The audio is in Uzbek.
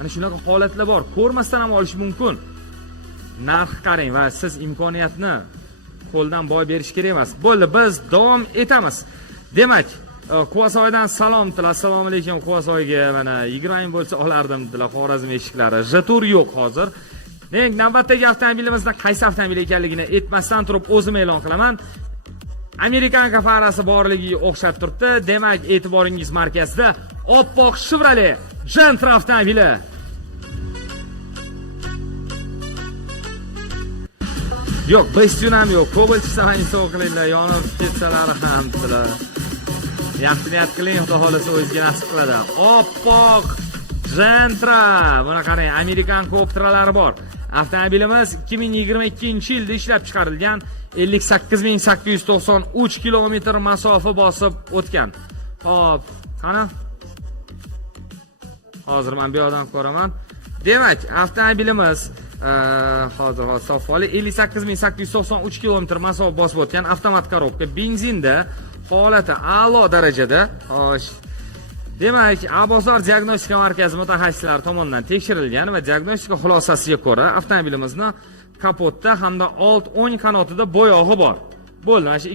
Ana shunaqa holatlar bor. Ko'rmasdan ham olish mumkin. Narx qarang va siz imkoniyatni qo'ldan boy berish kerak emas. Bo'ldi, biz davom etamiz. Demak, Quvasoydan salom tilar. Assalomu alaykum Quvasoyga. Mana 20 ming bo'lsa olardim dedilar Xorazm eshiklari. Jetur yo'q hozir. Demak, navbatdagi avtomobilimizda qaysi avtomobil ekanligini aytmasdan turib o'zim e'lon qilaman. Amerikanka farasi borligiga o'xshab turibdi. Demak, e'tiboringiz markazida oppoq Chevrolet Gentra avtomobili. Yo'q, Bastion ham yo'q. Cobalt chiqsam so'qilinglar, yonib ketsalari ham dedilar. Yaxshi niyat qiling, xudo xolasa o'zingizga nasib qiladi. Oppoq Gentra. Buni qarang, Amerikan Coptralari bor. Avtomobilimiz 2022-yilda ishlab chiqarilgan. 58893 kilometr masofa bosib o'tgan. Xo'p, qani? Hozir men bu yerdan ko'raman. Demak, avtomobilimiz hozir safoli 58893 kilometr masofa bosib o'tgan, avtomat korobka, benzinda, holati a'lo darajada. Xo'sh. Demak, Abozor diagnostika markazi mutaxassislari tomonidan tekshirilgan va diagnostika xulosasiga ko'ra avtomobilimizni kapotda hamda old o'ng qanotida bo'yog'i bor. Bo'ldi, mana shu